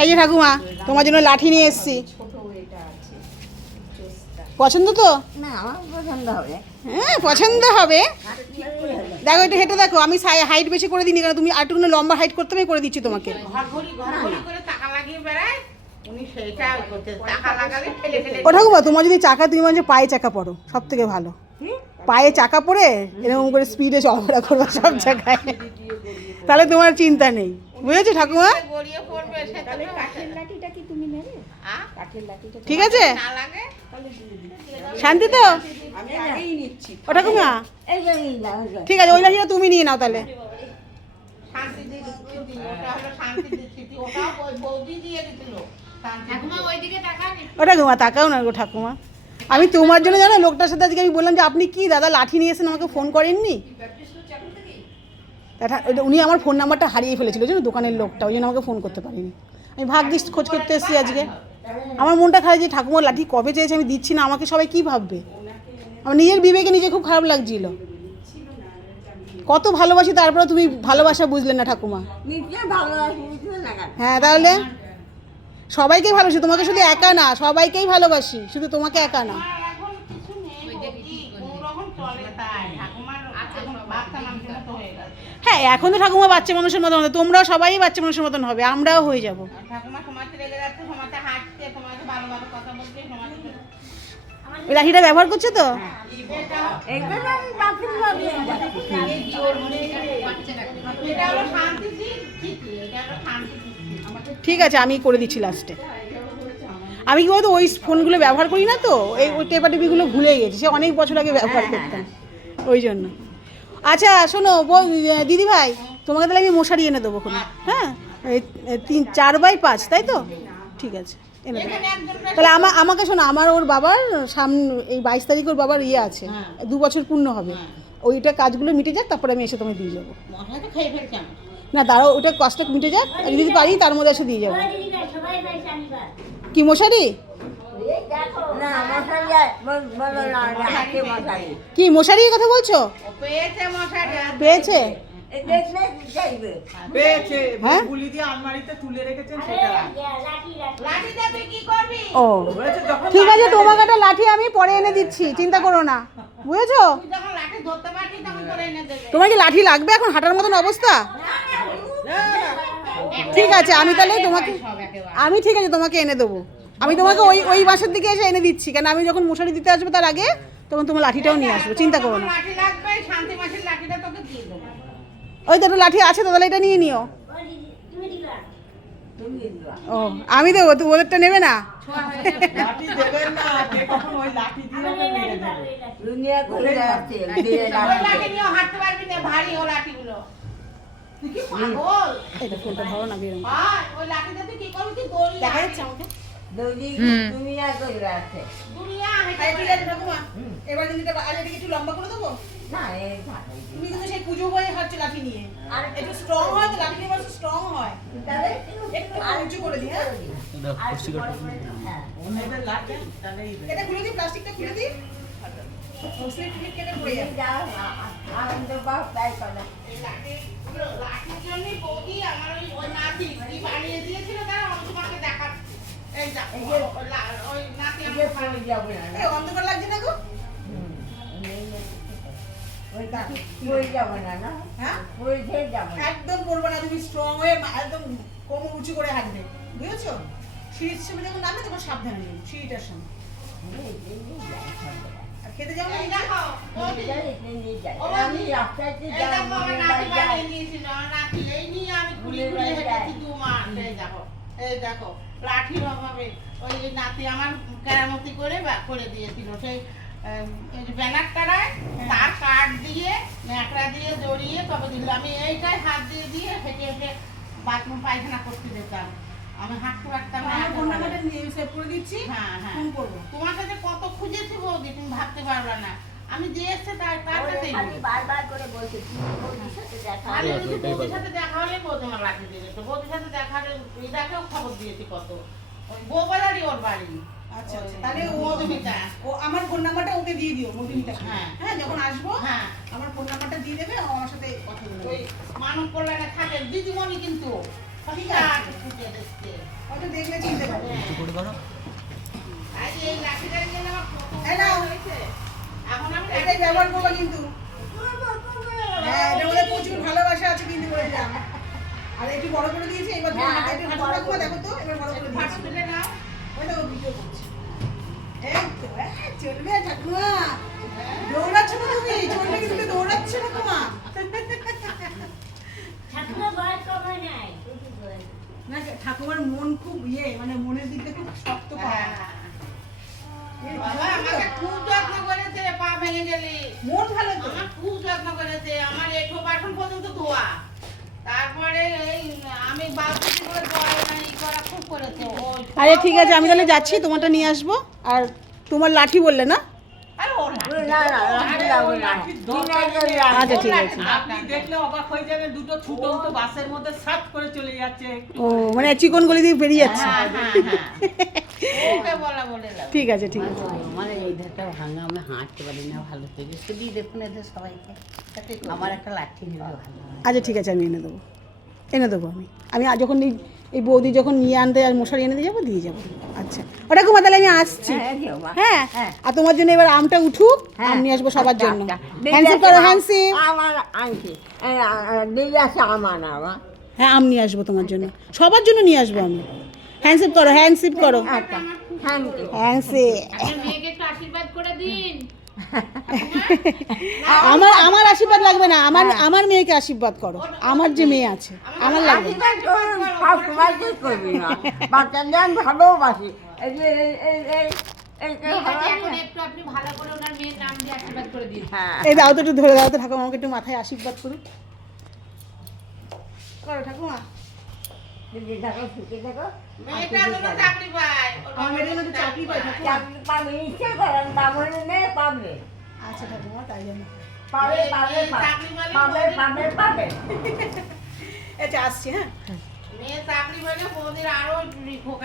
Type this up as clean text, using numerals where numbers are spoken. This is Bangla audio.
এই যে ঠাকুমা তোমার জন্য লাঠি নিয়ে এসেছি, পছন্দ তো? না আমার পছন্দ হবে। হ্যাঁ পছন্দ হবে। দেখো এটা হেঁটে দেখো, আমি হাইট বেশি করে দিইনি, কারণ তুমি আরেকটুখানি লম্বা হাইট করতে আমি করে দিচ্ছি তোমাকে। ও ঠাকুমা তোমার যদি চাকা, তুমি মানে পায়ে চাকা পড়ো সব থেকে ভালো, পায়ে চাকা পরে এরকম করে স্পিডে চলাফেরা করবে সব জায়গায়, তাহলে তোমার চিন্তা নেই, বুঝেছো ঠাকুমা? ঠিক আছে শান্তি তো? ও ঠাকুমা ঠিক আছে, ওই লাঠিটা তুমি নিয়ে নাও তাহলে। ও ঠাকুমা তাকাও না গো ঠাকুমা, আমি তোমার জন্য জানো লোকটার সাথে আজকে আমি বললাম যে আপনি কি দাদা লাঠি নিয়ে এসেছেন, আমাকে ফোন করেননি। উনি আমার ফোন নাম্বারটা হারিয়ে ফেলেছিল জানো, দোকানের লোকটা, ওই জন্য আমাকে ফোন করতে পারিনি। আমি ভাগ্যিস খোঁজ করতে এসেছি আজকে। আমার মনটা খারাপ যে ঠাকুমার লাঠি কবে চেয়েছে আমি দিচ্ছি না, আমাকে সবাই কী ভাববে। আমার নিজের বিবেকে নিজে খুব খারাপ লাগছিল, কত ভালোবাসি তারপরে তুমি ভালোবাসা বুঝলেন না ঠাকুমা। হ্যাঁ তাহলে সবাইকেই ভালোবাসি, তোমাকে শুধু একা না, সবাইকেই ভালোবাসি, শুধু তোমাকে একা না। হ্যাঁ এখন তো ঠাকুমা বাচ্চা মানুষের মতন হবে, তোমরাও সবাই বাচ্চা মানুষের মতন হবে, আমরাও হয়ে যাব। ওই লাঠিটা ব্যবহার করছো তো? ঠিক আছে আমি করে দিচ্ছি লাস্টে। আমি কি বলতো ওই ফোনগুলো ব্যবহার করি না তো, ওই টেপাটেপিগুলো ভুলে গেছি, সে অনেক বছর আগে ব্যবহার করতাম ওই জন্য। আচ্ছা শোনো দিদি ভাই, তোমাকে তাহলে আমি মশারি এনে দেবো কোনো, হ্যাঁ 4x5 তাই তো? ঠিক আছে এনে দেবো তাহলে। আমাকে শোনো, আমার ওর বাবার এই 22 তারিখ ওর বাবার ইয়ে আছে, 2 বছর পূর্ণ হবে, ওইটা কাজগুলো মিটে যাক তারপরে আমি এসে তোমায় দিয়ে যাবো। না দাঁড়াও, ওটা কষ্টটা মিটে যাক, যদি পারি তার মধ্যে এসে দিয়ে যাবো। কি মশারি? কি মশারির কথা বলছো? পেয়েছে হ্যাঁ ও ঠিক আছে, তোমাকে একটা লাঠি আমি পরে এনে দিচ্ছি, চিন্তা করো না, বুঝেছো? তোমার কি লাঠি লাগবে এখন হাঁটার মতন অবস্থা? ঠিক আছে আমি তাহলে তোমাকে, আমি ঠিক আছে তোমাকে এনে দেবো, আমি তোমাকে ওই বাসার দিকে এসে এনে দিচ্ছি, কেন আমি যখন মশারি দিতে আসবো তার আগে তখন তোমার লাঠিটাও নিয়ে আসবো, চিন্তা করো না। ওই তো লাঠি আছে তো, তাহলে এটা নিয়ে নিও। ও আমি দেবো, তো ওদেরটা নেবে না? এটা ফোনটা ধরো না, বেরো দেখা যাচ্ছে আমাকে। এবার কিন্তু একটু লম্বা করে দেবো। তুমি কিন্তু সেই পুজো হয়ে হাঁটছো লাঠি নিয়ে, একটু স্ট্রং হয় তো, লাঠি নিয়ে স্ট্রং হয়, একটু উঁচু করে দিই। হ্যাঁ এটা খুলে দিই, প্লাস্টিকটা খুলে দিই, কেটে পড়ে যাবে। অন্ধকার লাগছে না গো? একদম করবো না, তুমি স্ট্রং হয়ে একদম কোমর উঁচু করে হাঁটবে, বুঝেছো? সিঁড়ির সামনে যখন নামবে তখন সাবধানে নেবে, সিঁড়িটার সামনে। খেতে যাও না? এই দেখো লাঠির অভাবে ওই নাতি আমার কেরামতি করে দিয়েছিল, সেই ব্যানারটায় তার কাঠ দিয়ে ন্যাকড়া দিয়ে জড়িয়ে তবে দিল। আমি এইটাই হাত দিয়ে দিয়ে হেঁটে হেঁটে বাথরুম পায়খানা করতে যেতাম, আমি হাঁটতে পারতাম না। সেভ করে দিচ্ছি। হ্যাঁ হ্যাঁ তোমার সাথে কত খুঁজেছি বৌদি, তুমি ভাবতে পারবে না। আমি যে এসছে তার কাছে বারবার করে বলছি বৌদির সাথে দেখা হলে বৌদি আমার লাঠি দিয়ে যেত, বৌদির সাথে দেখা হলে রিদাকেও খবর দিয়েছি কত, বৌবাজারই ওর বাড়ি। আচ্ছা আচ্ছা, তাহলে ও আমার ফোন নাম্বারটা ওকে দিয়ে দিও মধুমিতা। হ্যাঁ হ্যাঁ যখন আসবো হ্যাঁ আমার ফোন নাম্বারটা দিয়ে দেবে, আমার সাথে কথা বলবে। ওই মানব কল্যাণে থাকে দিদিমণি, কিন্তু ঠিক আছে একটু দেখলে চিনতে পারবে। একটু করে করো। আজ এই লাঠিটা নিয়ে আমার কত এই নাও। হয়েছে। এখন আমি এটাই ব্যবহার করবো কিন্তু। হ্যাঁ, এটার মধ্যে প্রচুর ভালোবাসা আছে কিন্তু বলে দিলাম। আর একটু বড় করে দিয়েছে, এবার তুমি হাতে একটু হাতে রাখো, দেখো তো, এবার বড় করে ফাটা দিয়েছে। তুলে নাও। ওই দেখো ভিডিও করছে। এই তো, চলবে ঠাকুমা। দৌড়াচ্ছ না তুমি, চলবে কিন্তু দৌড়াচ্ছ না তোমা। না, ঠাকুমার মন খুব মানে মনের দিকটা খুব শক্ত পায়। হ্যাঁ। বাবা আমাকে খুব যত্ন করেছে, পা ভেঙে গেলি। মন ভালো তো। আমার খুব যত্ন করেছে, আমার এঁঠো বাসন পর্যন্ত ধোয়া। তারপরে এই আমি বালতি করে ধোয়া না ই করা খুব করেছে। আরে ঠিক আছে, আমি তাহলে যাচ্ছি, তোমারটা নিয়ে আসবো। আর তোমার লাঠি বললে না? আরে ওর লাঠি না না রাখতে যাবো না আচ্ছা ঠিক আছে। আপনি দেখলে অবাক হয়ে যাবেন, দুটো ছুটন্ত বাসের মধ্যে সাট করে চলে যাচ্ছে। ও মানে চিকন গলি দিয়ে বেরিয়ে যাচ্ছে। হ্যাঁ, হ্যাঁ, হ্যাঁ। ওকে বলা বলে দাও। ঠিক আছে ঠিক আছে। মানে এই ধারটা ভাঙা, আমি হাঁটতে পারি না ভালো করে, শুধু দেখুন এদের সবাইকে। আমার একটা লাঠি নিলে ভালো হয়। আচ্ছা ঠিক আছে, আমি এনে দেবো আমি যখন এই বৌদি যখন নিয়ে আনতে আর মশারি এনে দিয়ে যাবো, দিয়ে যাবো। আচ্ছা ওটা কুমা, তাহলে আমি আসছি। হ্যাঁ, দিও মা। হ্যাঁ, হ্যাঁ। আর তোমার জন্য এবার আমটা উঠুক, হ্যাঁ। আম নিয়ে আসবো সবার জন্য। আচ্ছা, আচ্ছা। হ্যান্ডসিপ করো, হ্যান্ডসিপ। আমার আনছি দিদি আছে আমার আমার। হ্যাঁ, আম নিয়ে আসবো তোমার জন্য, সবার জন্য নিয়ে আসবো আমি। হ্যান্ডসিপ করো, হ্যান্ডসিপ করো, আচ্ছা থ্যাংক ইউ। হ্যান্ডসিপ। আপনার মেয়েকে একটু আশীর্বাদ করে দিন। আমার আশীর্বাদ লাগবে না, আমার মেয়েকে আশীর্বাদ করো। আমার যে মেয়ে আছে, আমার লাগবে না। আশীর্বাদ করুন, সবসময় ঠিক করবি না, বাচ্চাদের আমি ভালোবাসি। এই যে ঠিক আছে, এখন একটু আপনি ভালো করে ওনার মেয়ের নাম দিয়ে আশীর্বাদ করে দিন। হ্যাঁ এই দাও তো, একটু ধরে দাও তো ঠাকুমা, আমাকে একটু মাথায় আশীর্বাদ করুন। করো ঠাকুমা। দিদি থাকো, সুখে থাকো। মেয়েটা যেন চাকরি পায়। ওর আমার মেয়েটা যেন চাকরি পায়, ঠাকুমা। চাকরি পাবে, ইচ্ছে করেন পাবনে নেই পাবে, আচ্ছা ঠাকুমা, তাই জন্য। পাবে পাবে চাকরি পাবে পাবে পাবে। আচ্ছা আসছি, হ্যাঁ। মেয়ে চাকরি পেলে বৌদির আরো খোকা